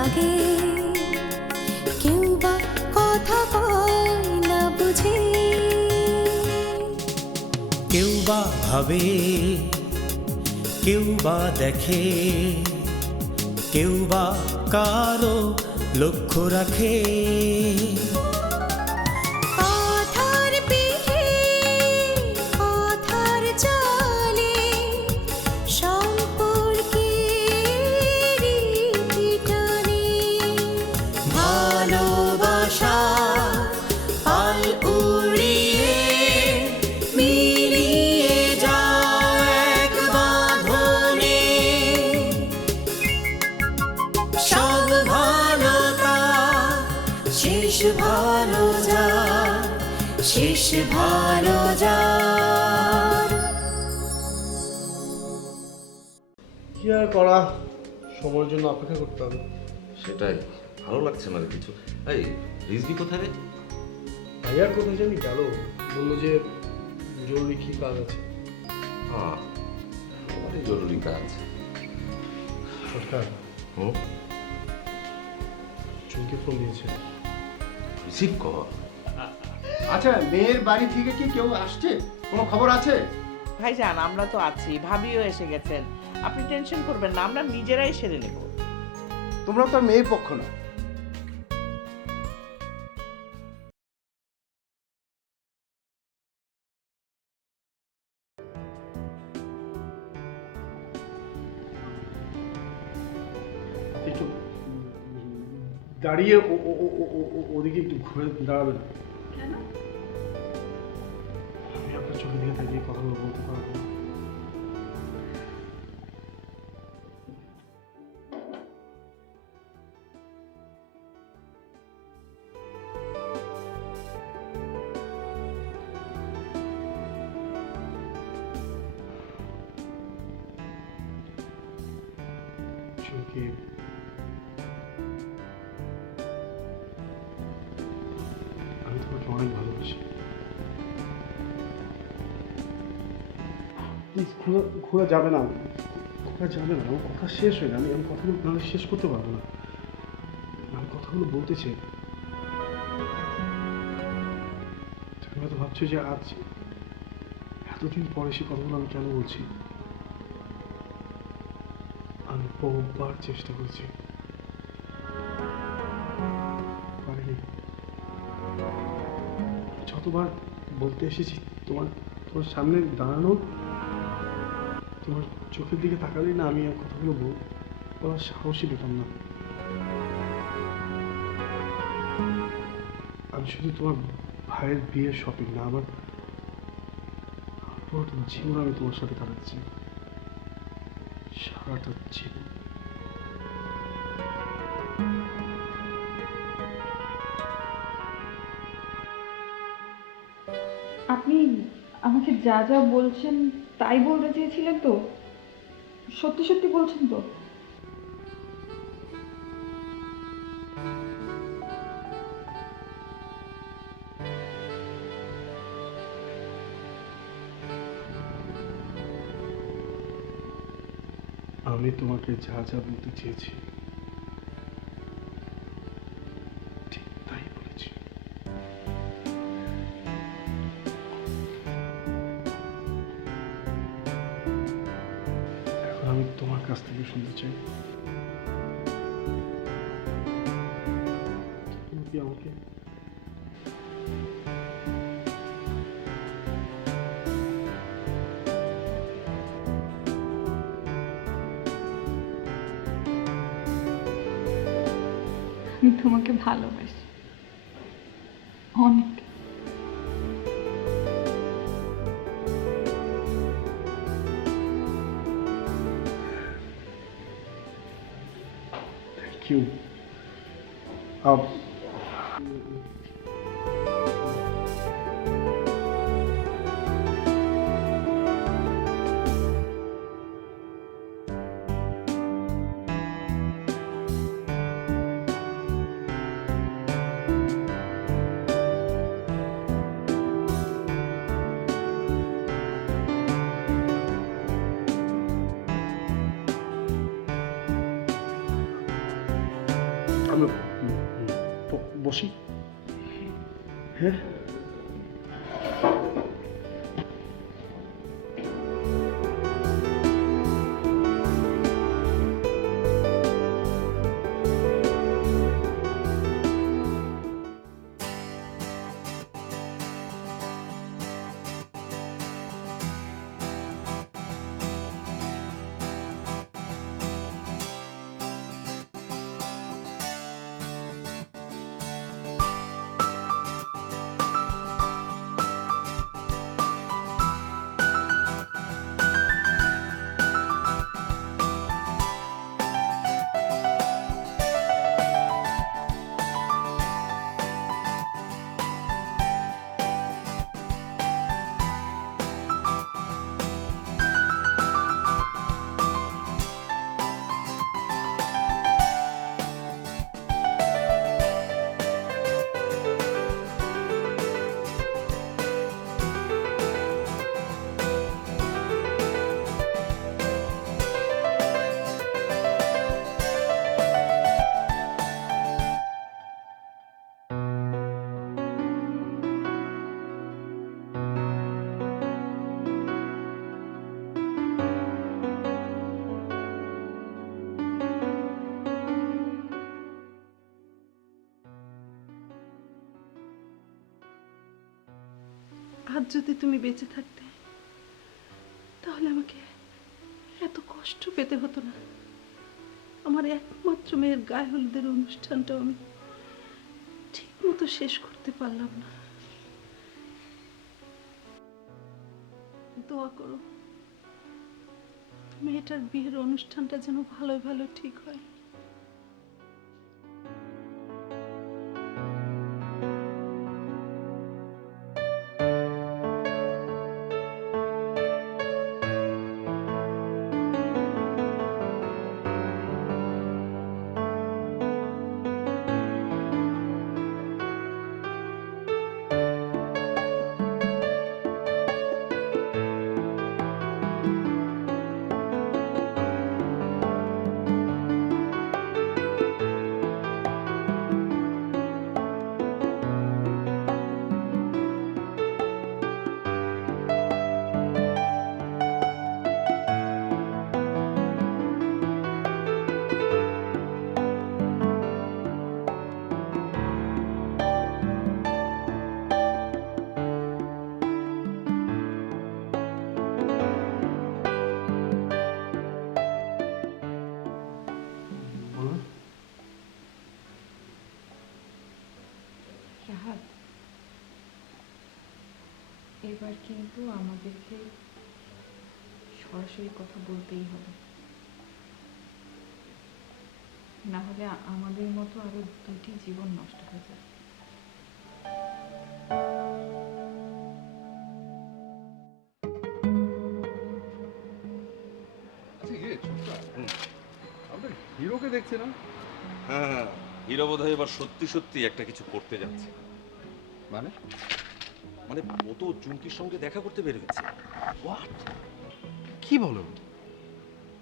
লাগে, কেউ বা কথা কয় না বুঝে, কেউ বা ভাবে, কেউ বা দেখে, কেউ বা কারো লক্ষ্য রাখে। কথার পিঠে কথার চালে সম্পর্কের ইতি টানে, ভালোবাসা পাল উড়িয়ে মিলিয়ে যাও এক বাঁধনে। সব ভালোতা শেষ ভালো যা, শেষ ভালো যা। কি আর করা, সময়ের জন্য অপেক্ষা করতে হবে। সেটাই, ভালো লাগছে না রে কিছু। এই রিজভি কোথায় রে? ভাইয়ার কোথায় জানি গেল, বললো যে জরুরি কি কাজ আছে। হ্যাঁ, অনেক জরুরি কাজ। সরকার হুম, চুমকি ফোন দিয়েছে। রিসিভ কর। আচ্ছা, মেয়ের বাড়ি থেকে কি কেউ আসছে? কোনো খবর আছে? ভাইজান আমরা তো আছি, ভাবিও এসে গেছেন, আপনি টেনশন করবেন না, আমরা নিজেরাই সেরে নেব। তোমরা তো আর মেয়ের পক্ষ না। একটু দাঁড়িয়ে ওদিকে একটু ঘুরে দাঁড়াবেন। কেন? আমি আপনার চোখে দিকে তাকিয়ে কথাগুলো বলতে পারবো না। চুমকি, আমি তোমাকে অনেক ভালোবাসি। প্লিজ ঘোরা যাবে না, ঘোরা যাবে না। আমার কথা শেষ হয়ে না, আমি কথাগুলো নাহলে শেষ করতে পারবো না। আমি কথাগুলো বলতে চাই। তুমি হয়তো ভাবছো যে আজ এতদিন পরে সে কথাগুলো আমি কেন বলছি। আমি বহুবার চেষ্টা করেছি, পারিনি। যতবার বলতে এসেছি তোমার তোমার সামনে দাঁড়ানো, তোমার চোখের দিকে তাকালেই না আমি আর কথাগুলো বলার সাহসই পেতাম না। আমি শুধু তোমার ভাইয়ের বিয়ের শপিং না, আমার পুরোটা জীবন আমি তোমার সাথে কাটাচ্ছি, সারাটা জীবন। আপনি আমাকে যা যা বলছেন তাই বলতে চেয়েছিলেন তো? সত্যি সত্যি বলছেন তো? আমি তোমাকে যা যা বলতে চেয়েছি ঠিক তাই বলেছি। এখন আমি তোমার কাছ থেকে শুনতে চাই, তুমি কি আমাকে আমি তোমাকে ভালোবাসি অনেক। Thank you. আমি বসি। হ্যাঁ আজ যদি তুমি বেঁচে থাকতে তাহলে আমাকে এত কষ্ট পেতে হতো না। আমার একমাত্র মেয়ের গায়ে হলুদের অনুষ্ঠানটাও আমি ঠিক মতো শেষ করতে পারলাম না। দোয়া করো মেয়েটার বিয়ের অনুষ্ঠানটা যেন ভালো ভালো ঠিক হয়। রাহাত, এবার কিন্তু আমাদেরকে সরাসরি কথা বলতেই হবে, না হলে আমাদের মতো আরো 2টি জীবন নষ্ট হয়ে যাবে। হিরোকে দেখছে না? হ্যাঁ, হিরো বোধহয় এবার সত্যি সত্যি একটা কিছু করতে যাচ্ছে। মানে মানে ও তো চুমকির সঙ্গে দেখা করতে বের হয়েছে। হোয়াট? কি বলো?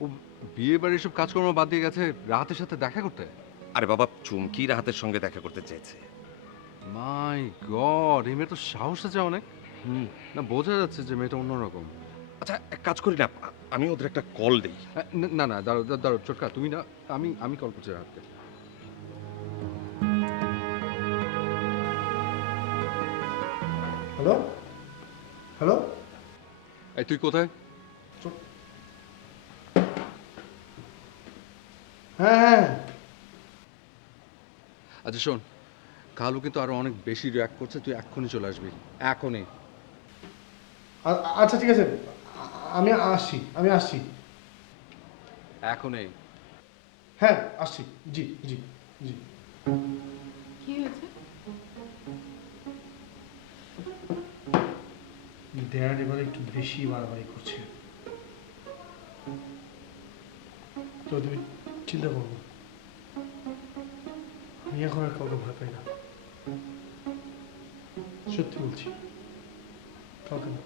ও বিয়ে বাড়ির সব কাজকর্ম বাদ দিয়ে গেছে রাহাতের সাথে দেখা করতে? আরে বাবা, চুমকি রাহাতের সঙ্গে দেখা করতে চেয়েছে। মাই গড, এই মেয়ে তো সাহস আছে অনেক। না, বোঝা যাচ্ছে যে মেয়েটা অন্যরকম। আচ্ছা, এক কাজ করি না, আমি ওদের একটা কল দেই। না না, দাঁড়ো দাঁড়ো ছোটকা, তুমি না, আমি কল করছি রাহাতকে। হ্যালো হ্যালো, এই তুই কোথায়? হ্যাঁ হ্যাঁ আচ্ছা শোন, কালু কিন্তু আরো অনেক বেশি রিয়াক্ট করছে, তুই এক্ষুনি চলে আসবি, এখনই। আচ্ছা ঠিক আছে, আমি আসছি এখনই। হ্যাঁ আসছি, জি জি জি। কি হয়েছে? ড্যাড এবার একটু বেশি বাড়াবাড়ি করছে, তো তুমি চিন্তা করবো, আমি এখন আর কাউকে ভয় পাই না, সত্যি বলছি, কাউকে না।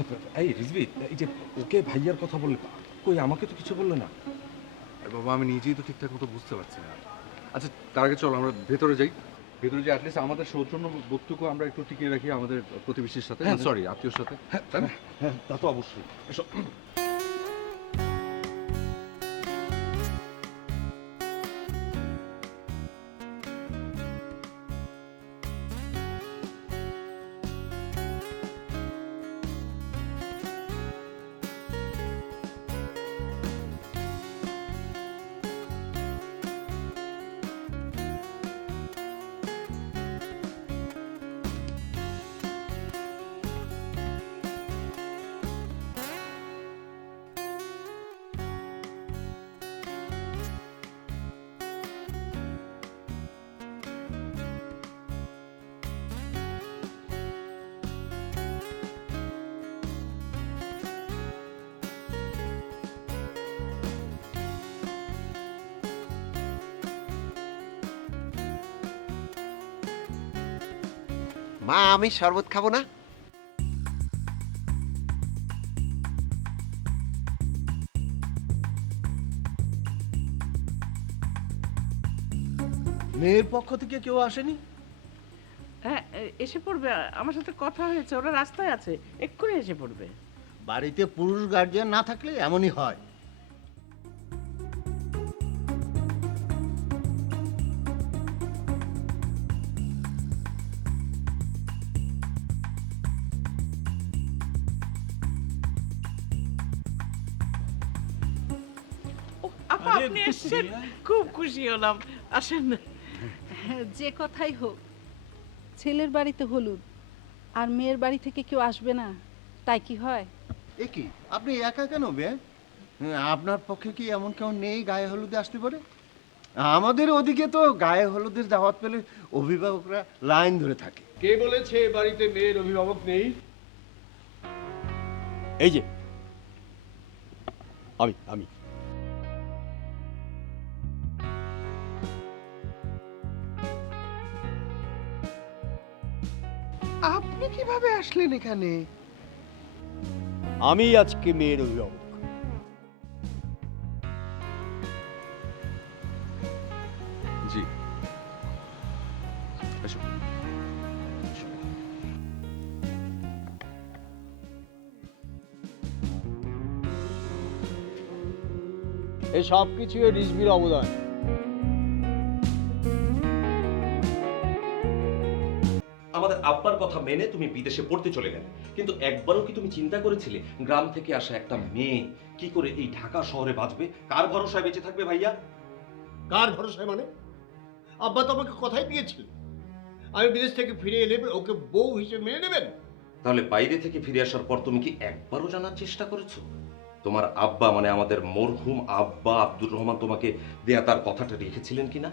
আচ্ছা এই রিজভি, এই যে ওকে ভাইয়ার কথা বললে, কই আমাকে তো কিছু বললে না। আরে বাবা, আমি নিজেই তো ঠিকঠাক মতো বুঝতে পারছি না। আচ্ছা, তার আগে চলো আমরা ভেতরে যাই। ভেতরে যে অ্যাটলিস্ট আমাদের সৌজন্য বোধটুকু আমরা একটু টিকিয়ে রাখি আমাদের প্রতিবেশীর সাথে, সরি আত্মীয়র সাথে, তাই না? হ্যাঁ, তা তো অবশ্যই। এসো। মা, আমি শরবত খাবো না? মেয়ের পক্ষ থেকে কেউ আসেনি? হ্যাঁ, এসে পড়বে, আমার সাথে কথা হয়েছে, ওরা রাস্তায় আছে, এক্ষুনি এসে পড়বে। বাড়িতে পুরুষ গার্জিয়ান না থাকলে এমনই হয়। আপা, আপনি এসেছেন, খুব খুশি হলাম। আসেন। যে কথাই হোক, ছেলের বাড়িতে হলুদ আর মেয়ের বাড়ি থেকে কেউ আসবে না, তাই কি হয়? এ কি, আপনি একা কেন বে? আপনার পক্ষে কি এমন কেউ নেই গায়ে হলুদে আসতে পারে? আমাদের ওদিকে তো গায়ে হলুদের দাওয়াত পেলে অভিভাবকরা লাইন ধরে থাকে। কে বলেছে এ বাড়িতে মেয়ের অভিভাবক নেই? এই যে আমি আপনি কিভাবে আসলেন এখানে? আমি আজকে মেয়ের অভিভাবক। জি, এসো। এই সব কিছু রিজভির অবদান। আমাদের আব্বার কথা মেনে তুমি বিদেশে পড়তে চলে গেলে, কিন্তু একবারও কি তুমি চিন্তা করেছিলে গ্রাম থেকে আসা একটা মেয়ে কি করে এই ঢাকা শহরে বাঁচবে? কার ভরসায় বেঁচে থাকবে ভাইয়া? কার ভরসায় মানে? আব্বা তো আমাকে কথাই দিয়েছিল, আমি বিদেশ থেকে ফিরে এলে ওকে বউ হিসেবে মেনে নেবেন। তাহলে বাইরে থেকে ফিরে আসার পর তুমি কি একবারও জানার চেষ্টা করেছো তোমার আব্বা মানে আমাদের মরহুম আব্বা আব্দুর রহমান তোমাকে দেয়া তার কথাটা রেখেছিলেন কিনা?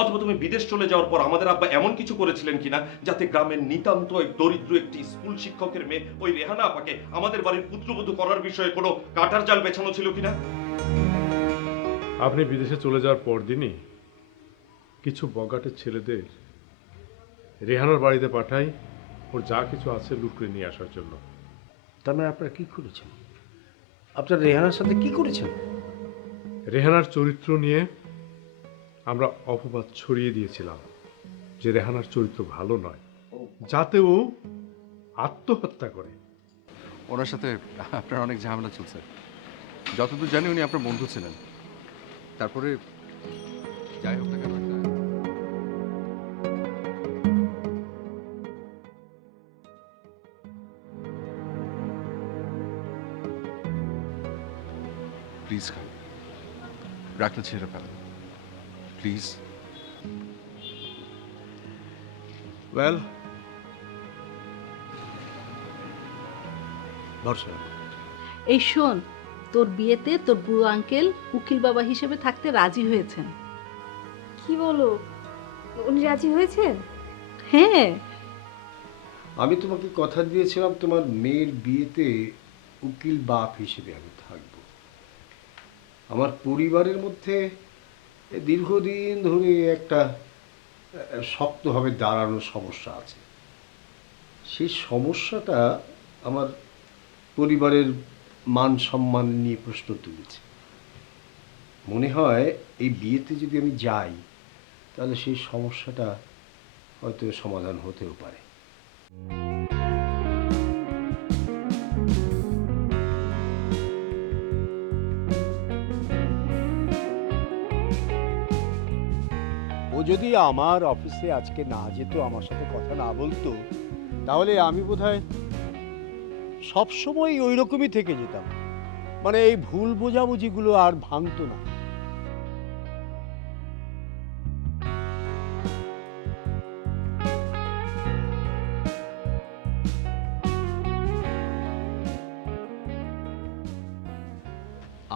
অথবা তুমি বিদেশ চলে যাওয়ার পর আমাদের আব্বা এমন কিছু করেছিলেন কিনা যাতে গ্রামের নিতান্ত দরিদ্র একটি স্কুল শিক্ষকের মেয়ে ওই রেহানা আপাকে আমাদের বাড়ির পুত্রবধূ করার বিষয়ে কোনো কাটার জাল বেছানো ছিল কিনা? আপনি বিদেশে চলে যাওয়ার পরদিনই কিছু বগাটের ছেলেদের রেহানার বাড়িতে পাঠাই ওর যা কিছু আছে লুট করে নিয়ে আসার জন্য। তার মানে আপনারা কি করেছেন? আপনার রেহানার সাথে কি করেছেন? রেহানার চরিত্র নিয়ে আমরা অপবাদ ছড়িয়ে দিয়েছিলাম যে রেহানার চরিত্র ভালো নয়, যাতে ও আত্মহত্যা করে। ওনার সাথে আপনার অনেক ঝামেলা চলছে, যতদূর জানি উনি আপনার বন্ধু ছিলেন। তারপরে যাই হোক না কেন, প্লিজ খান, রাখলে ছেড়ে ফেলেন প্লিজ। ওয়েল, ভরসা। এই শোন, তোর বিয়েতে তোর বুড়ো আঙ্কেল উকিল বাবা হিসেবে থাকতে রাজি হয়েছেন। কি বলো, উনি রাজি হয়েছেন? হ্যাঁ, আমি তোমাকে কথা দিয়েছিলাম তোমার মেয়ের বিয়েতে উকিল বাপ হিসেবে আমি থাকব। আমার পরিবারের মধ্যে দীর্ঘদিন ধরে একটা শক্তভাবে দাঁড়ানোর সমস্যা আছে। সেই সমস্যাটা আমার পরিবারের মান সম্মান নিয়ে প্রশ্ন তুলেছে। মনে হয় এই বিয়েতে যদি আমি যাই তাহলে সেই সমস্যাটা হয়তো সমাধান হতেও পারে। ও যদি আমার অফিসে আজকে না যেত, আমার সাথে কথা না বলতো, তাহলে আমি বোধহয় সবসময় ওই রকমই থেকে যেতাম। মানে এই ভুল বোঝাবুঝিগুলো আর ভাঙতো না।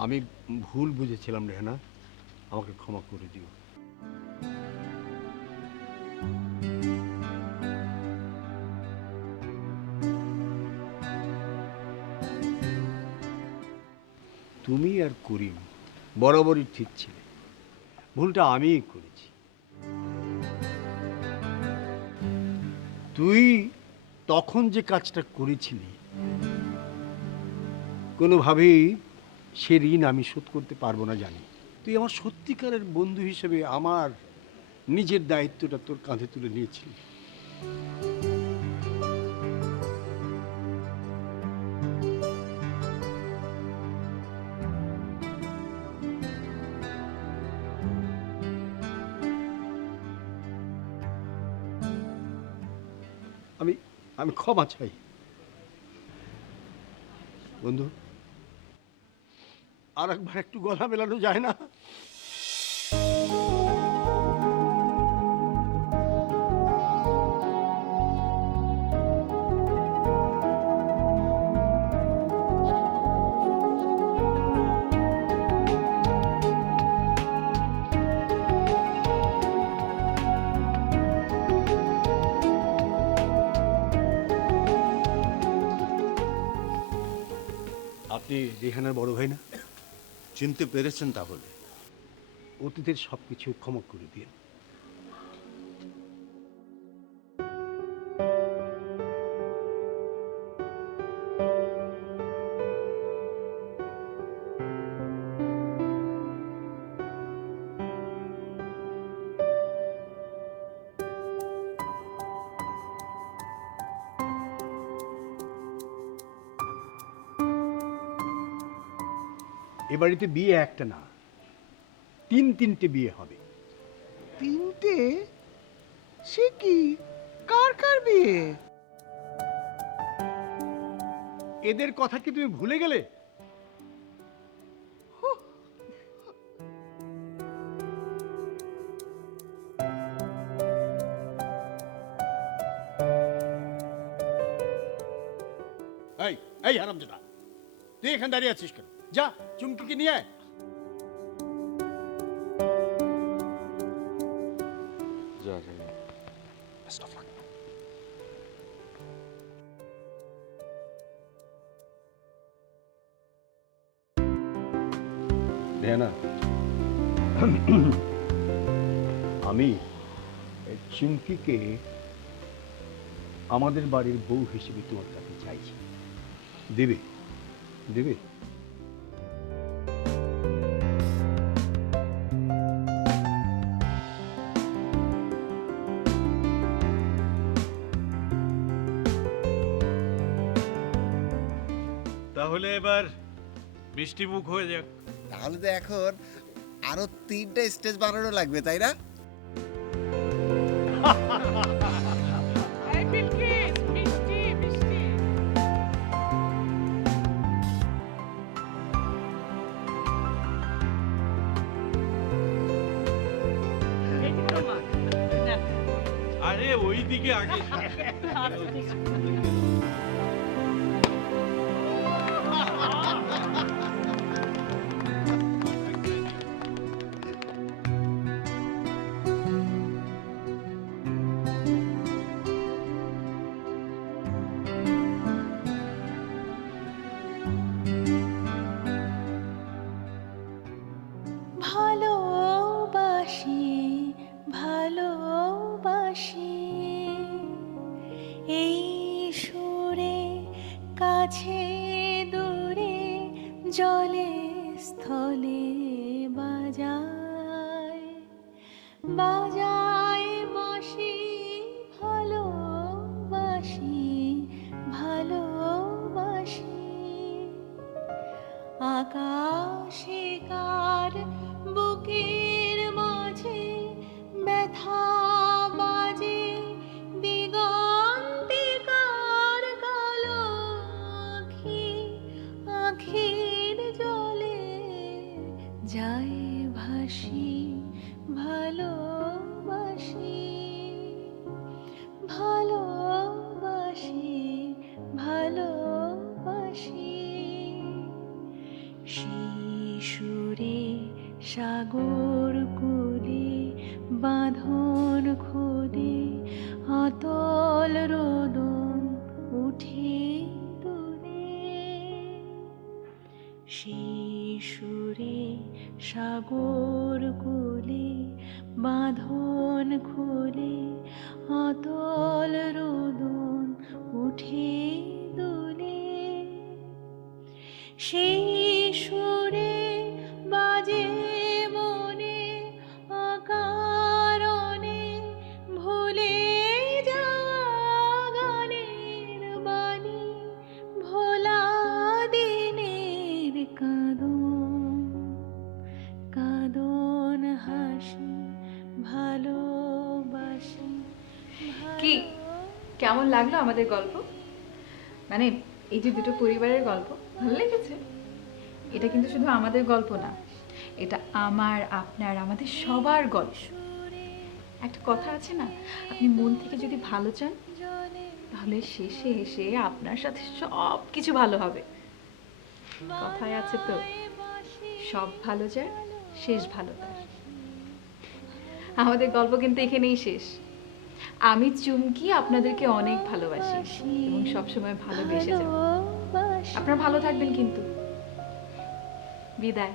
আমি ভুল বুঝেছিলাম রেহানা, আমাকে ক্ষমা করে দিও। তুমি আর করিম বরাবরই ঠিক ছিলে, ভুলটা আমিই করেছি। তুই তখন যে কাজটা করেছিলি, কোনোভাবেই সে ঋণ আমি শোধ করতে পারবো না জানি। তুই আমার সত্যিকারের বন্ধু হিসেবে আমার নিজের দায়িত্বটা তোর কাঁধে তুলে নিয়েছিলি। আমি ক্ষমা চাই বন্ধু। আর একবার একটু গলা মেলানো যায় না? আপনি রেহানার বড় ভাই না? চিনতে পেরেছেন তাহলে? অতীতের সবকিছু ক্ষমা করে দিন। এ বাড়িতে বিয়ে একটা না, তিনটে বিয়ে হবে। তিনটে? সে কি? কার কার বিয়ে? এদের কথা কি তুমি ভুলে গেলে? এই এই হারামজাদা, তুই এখানে দাঁড়িয়ে আছিস কেন? যা চুমকিকে নিয়ে আয়। যা যা যা। রেহানা, আমি চুমকিকে আমাদের বাড়ির বউ হিসেবে তোমার কাছে চাইছি। দেবে? দেবে? তাহলে এবার মিষ্টি মুখ হয়ে যাক। তাহলে তো এখন আরো 3টা স্টেজ বানানো লাগবে, তাই না? এই বিলকিস, মিষ্টি মিষ্টি। এইদিকে মা। না। আরে ওই দিকে আগে। ভালোবাসি ভালোবাসি এই সুরে কাছে জলে স্থলে বাজায় বাজায় বাঁশি ভালোবাসি ভালোবাসি আকাশে কার বুকের মাঝে ব্যথা বাজে দিগন্তে কার কালো আঁখি আঁখির জলে যায় ভাসি ভালোবাসি ভালোবাসি ভালোবাসি শিশুরে সাগর কুলে বাঁধন খুলে অতল রোদন উঠে দূরে শিশুরে সাগর কুলে বাঁধন খুলে অতল রোদন উঠে দূরে সেই সুরে বাজে মনে অকারণে ভুলে যাওয়া গানের বাণী ভোলা দিনের কাঁদন কাঁদন হাসি ভালোবাসি কি কেমন লাগলো আমাদের গল্প? মানে এই যে দুটো পরিবারের গল্প ভালো লেগেছে? এটা কিন্তু শুধু আমাদের গল্প না, এটা আমার আপনার আমাদের সবার গল্প। একটা কথা আছে না, আপনি মন থেকে যদি ভালো চান তাহলে শেষে এসে আপনার সাথে সব কিছু ভালো হবে। কথায় আছে তো, সব ভালো যায় শেষ ভালো তার। আমাদের গল্প কিন্তু এখানেই শেষ। আমি চুমকি আপনাদেরকে অনেক ভালোবাসি এবং সবসময় ভালোবেসে যাব। আপনারা ভালো থাকবেন কিন্তু। বিদায়।